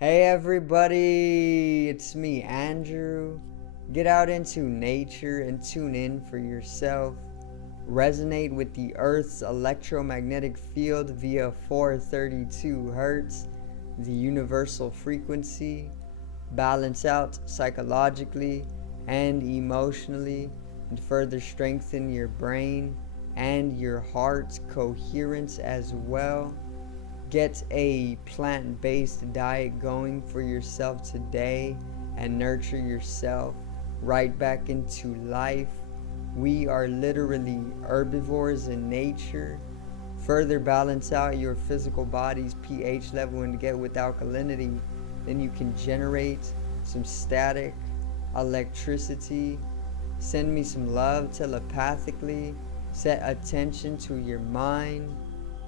Hey everybody, it's me, Andrew. Get out into nature and tune in for yourself. Resonate with the Earth's electromagnetic field via 432 Hertz, the universal frequency. Balance out psychologically and emotionally, and further strengthen your brain and your heart's coherence as well. Get a plant-based diet going for yourself today and nurture yourself right back into life. We are literally herbivores in nature. Further balance out your physical body's pH level and get with alkalinity. Then you can generate some static, electricity. Send me some love telepathically. Set attention to your mind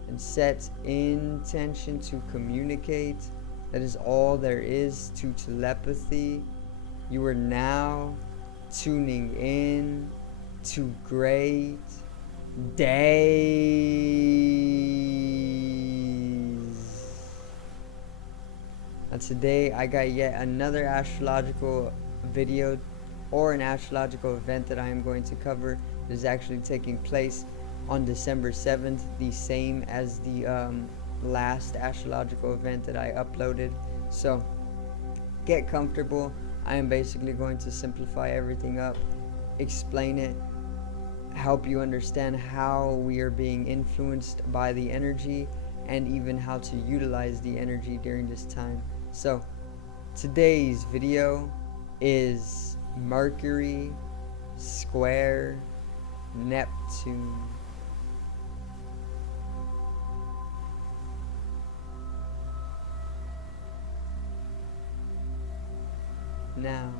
and set intention to communicate. That is all there is to telepathy. You are now tuning in to great days. And today I got yet another astrological video or an astrological event that I am going to cover. It is actually taking place on December 7th, the same as the last astrological event that I uploaded. So get comfortable. I am basically going to simplify everything up, explain it, help you understand how we are being influenced by the energy, and even how to utilize the energy during this time. So today's video is Mercury square Neptune. Now,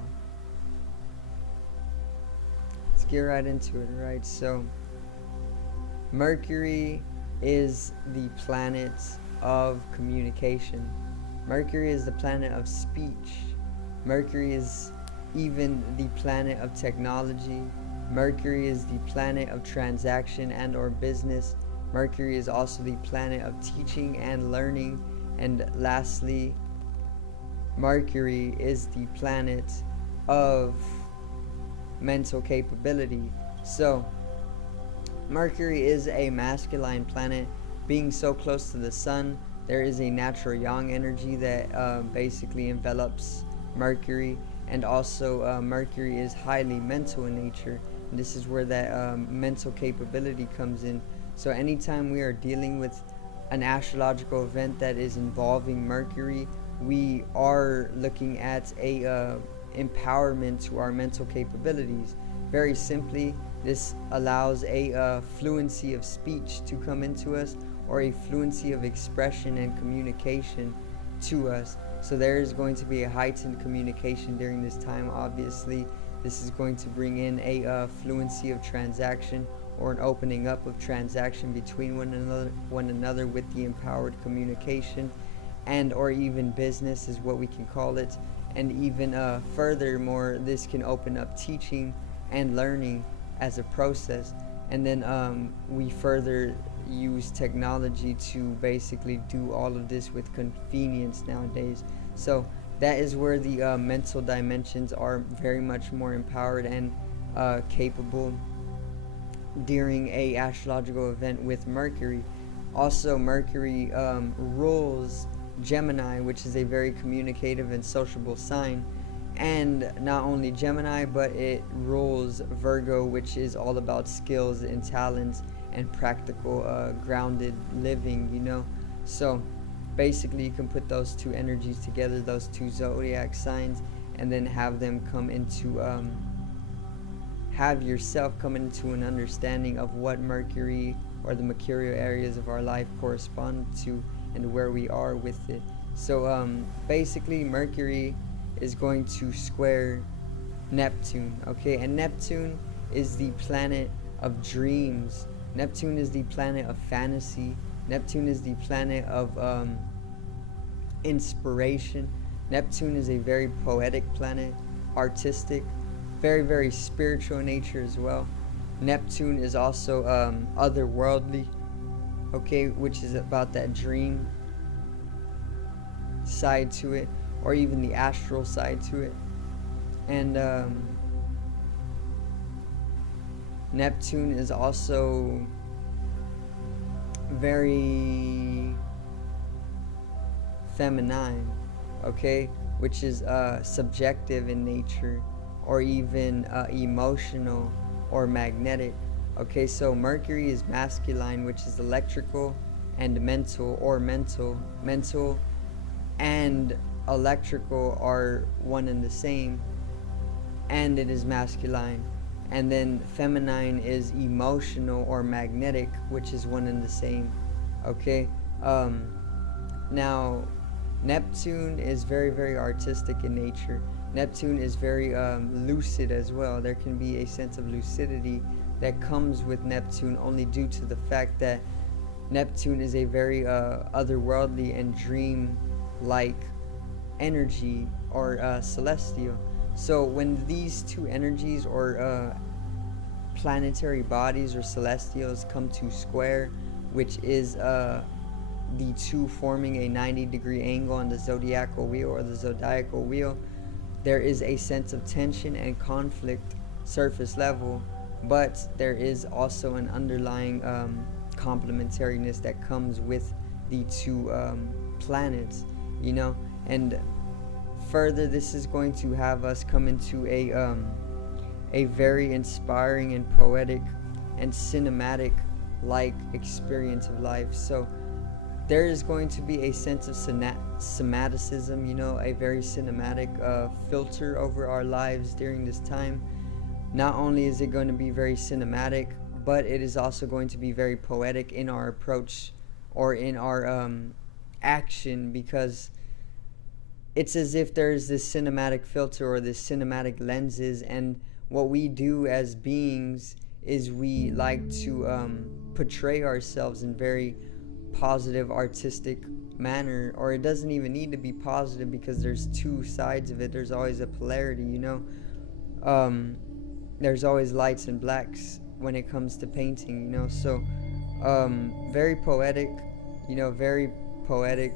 let's get right into it, right? So, Mercury is the planet of communication. Mercury is the planet of speech. Mercury is even the planet of technology. Mercury is the planet of transaction and or business. Mercury is also the planet of teaching and learning. And lastly, Mercury is the planet of mental capability. So, Mercury is a masculine planet. Being so close to the sun, there is a natural yang energy that basically envelops Mercury. And also, Mercury is highly mental in nature. And this is where that mental capability comes in. So, anytime we are dealing with an astrological event that is involving Mercury, we are looking at a empowerment to our mental capabilities. Very simply, this allows a fluency of speech to come into us, or a fluency of expression and communication to us. So there is going to be a heightened communication during this time. Obviously, this is going to bring in a fluency of transaction, or an opening up of transaction between one another with the empowered communication, and or even business is what we can call it. And even furthermore, this can open up teaching and learning as a process. And then we further use technology to basically do all of this with convenience nowadays. So that is where the mental dimensions are very much more empowered and capable during a astrological event with Mercury. Also, Mercury rules Gemini, which is a very communicative and sociable sign. And not only Gemini, but it rules Virgo, which is all about skills and talents and practical, grounded living, you know. So basically, you can put those two energies together, those two zodiac signs, and then have them come into, have yourself come into an understanding of what Mercury or the mercurial areas of our life correspond to, and where we are with it. So basically, Mercury is going to square Neptune, okay? And Neptune is the planet of dreams. Neptune is the planet of fantasy. Neptune is the planet of inspiration. Neptune is a very poetic planet, artistic, very, very spiritual in nature as well. Neptune is also otherworldly, okay, which is about that dream side to it, or even the astral side to it. And Neptune is also very feminine, okay, which is subjective in nature, or even emotional or magnetic. Okay, so Mercury is masculine, which is electrical and mental, or mental and electrical are one and the same, and it is masculine. And then feminine is emotional or magnetic, which is one and the same. Okay, now Neptune is very, very artistic in nature. Neptune is very lucid as well. There can be a sense of lucidity that comes with Neptune, only due to the fact that Neptune is a very otherworldly and dream-like energy, or celestial. So when these two energies, or planetary bodies or celestials, come to square, which is the two forming a 90-degree angle on the zodiacal wheel, or the zodiacal wheel, there is a sense of tension and conflict surface level, but there is also an underlying complementariness that comes with the two planets, you know. And further, this is going to have us come into a very inspiring and poetic and cinematic like experience of life. So there is going to be a sense of somaticism, you know, a very cinematic filter over our lives during this time. Not only is it going to be very cinematic, but it is also going to be very poetic in our approach, or in our action, because it's as if there's this cinematic filter, or this cinematic lenses, and what we do as beings is we like to portray ourselves in very positive artistic manner, or it doesn't even need to be positive, because there's two sides of it. There's always a polarity, you know. There's always lights and blacks when it comes to painting, you know. So very poetic, you know, very poetic.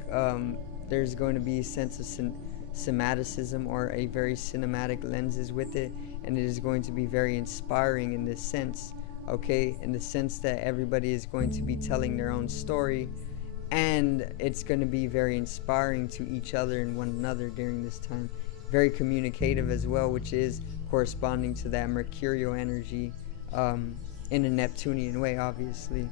There's going to be a sense of somaticism, or a very cinematic lenses with it, and it is going to be very inspiring in this sense, okay, in the sense that everybody is going to be telling their own story, and it's going to be very inspiring to each other and one another during this time. Very communicative as well, which is corresponding to that mercurial energy, in a Neptunian way, obviously.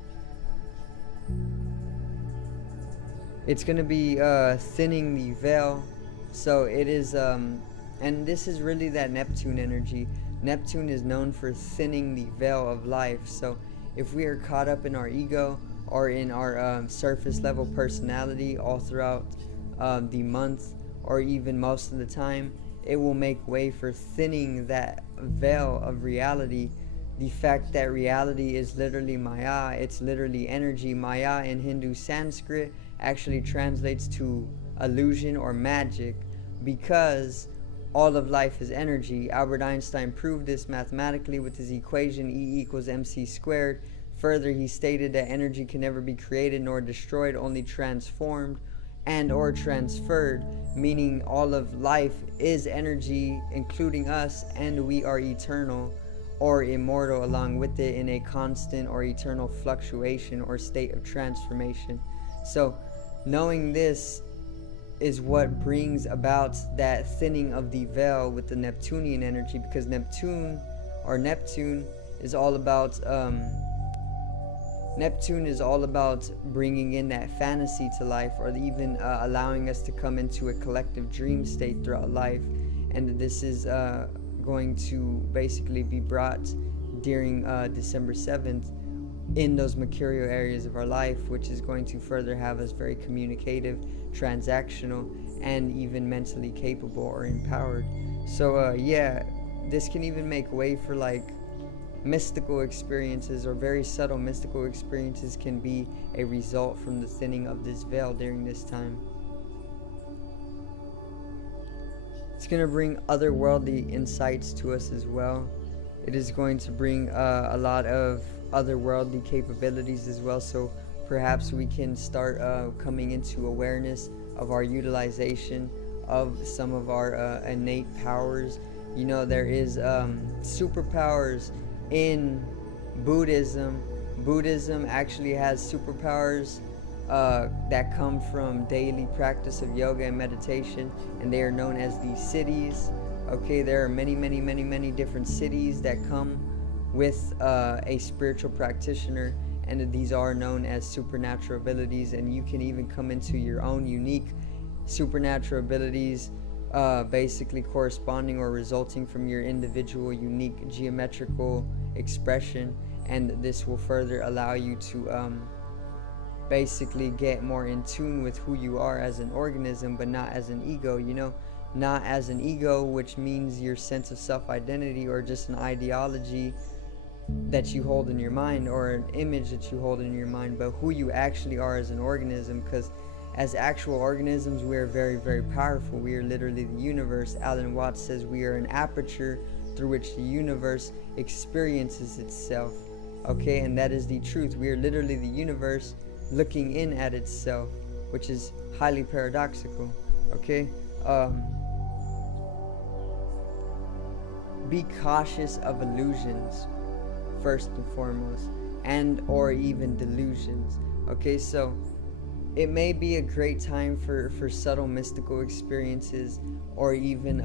It's going to be thinning the veil. So it is, and this is really that Neptune energy. Neptune is known for thinning the veil of life. So if we are caught up in our ego, or in our surface level personality all throughout the month, or even most of the time, it will make way for thinning that veil of reality. The fact that reality is literally Maya, it's literally energy. Maya in Hindu Sanskrit actually translates to illusion or magic, because all of life is energy. Albert Einstein proved this mathematically with his equation E equals mc squared. Further, he stated that energy can never be created nor destroyed, only transformed and or transferred, meaning all of life is energy, including us, and we are eternal or immortal along with it, in a constant or eternal fluctuation or state of transformation. So knowing this is what brings about that thinning of the veil with the Neptunian energy, because Neptune is all about Neptune is all about bringing in that fantasy to life, or even allowing us to come into a collective dream state throughout life. And this is going to basically be brought during December 7th in those mercurial areas of our life, which is going to further have us very communicative, transactional, and even mentally capable or empowered. So yeah, this can even make way for like mystical experiences, or very subtle mystical experiences can be a result from the thinning of this veil during this time. It's going to bring otherworldly insights to us as well. It is going to bring a lot of otherworldly capabilities as well. So perhaps we can start coming into awareness of our utilization of some of our innate powers. You know, there is superpowers in Buddhism. Buddhism actually has superpowers that come from daily practice of yoga and meditation, and they are known as the cities. Okay, there are many different cities that come with a spiritual practitioner, and these are known as supernatural abilities, and you can even come into your own unique supernatural abilities, basically corresponding or resulting from your individual unique geometrical expression, and this will further allow you to basically get more in tune with who you are as an organism, but not as an ego, you know, not as an ego, which means your sense of self-identity or just an ideology that you hold in your mind or an image that you hold in your mind, but who you actually are as an organism. Because as actual organisms, we are very powerful. We are literally the universe. Alan Watts says we are an aperture through which the universe experiences itself. Okay, and that is the truth. We are literally the universe looking in at itself, which is highly paradoxical. Okay, be cautious of illusions first and foremost, and or even delusions. Okay, so it may be a great time for subtle mystical experiences, or even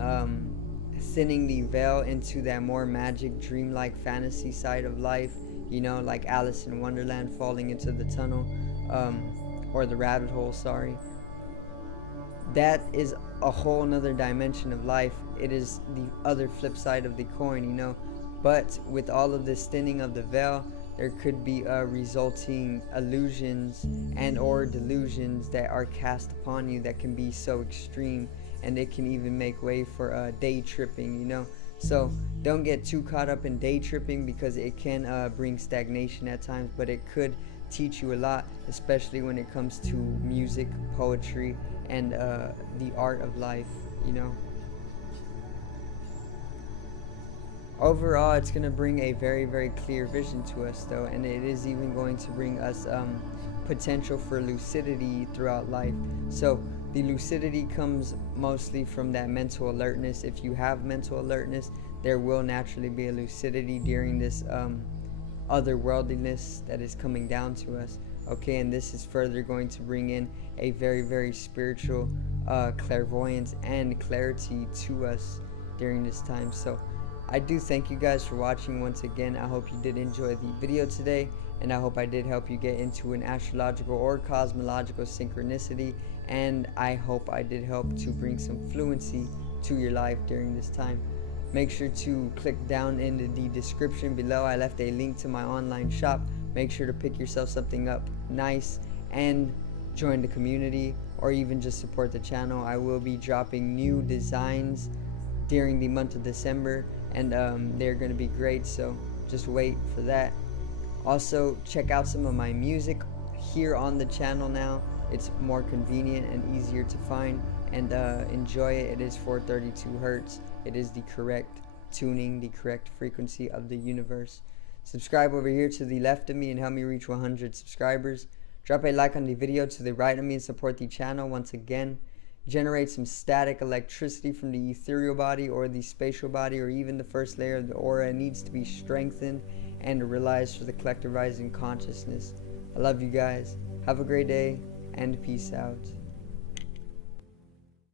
thinning the veil into that more magic, dreamlike fantasy side of life, you know, like Alice in Wonderland falling into the tunnel, or the rabbit hole, sorry. That is a whole nother dimension of life. It is the other flip side of the coin, you know. But with all of this thinning of the veil, there could be resulting illusions and or delusions that are cast upon you that can be so extreme, and it can even make way for day tripping, you know. So don't get too caught up in day tripping, because it can bring stagnation at times, but it could teach you a lot, especially when it comes to music, poetry, and the art of life, you know. Overall, it's going to bring a very clear vision to us, though, and it is even going to bring us potential for lucidity throughout life. So the lucidity comes mostly from that mental alertness. If you have mental alertness, there will naturally be a lucidity during this otherworldliness that is coming down to us. Okay, and this is further going to bring in a very spiritual clairvoyance and clarity to us during this time. So I do thank you guys for watching once again. I hope you did enjoy the video today, and I hope I did help you get into an astrological or cosmological synchronicity, and I hope I did help to bring some fluency to your life during this time. Make sure to click down in the description below. I left a link to my online shop. Make sure to pick yourself something up nice and join the community, or even just support the channel. I will be dropping new designs during the month of December, and they're going to be great, so just wait for that. Also, check out some of my music here on the channel now. It's more convenient and easier to find, and enjoy it. It is 432 hertz. It is the correct tuning, the correct frequency of the universe. Subscribe over here to the left of me and help me reach 100 subscribers. Drop a like on the video to the right of me and support the channel once again. Generate some static electricity from the ethereal body or the spatial body, or even the first layer of the aura. It needs to be strengthened and realized for the collective rising consciousness. I love you guys. Have a great day, and peace out.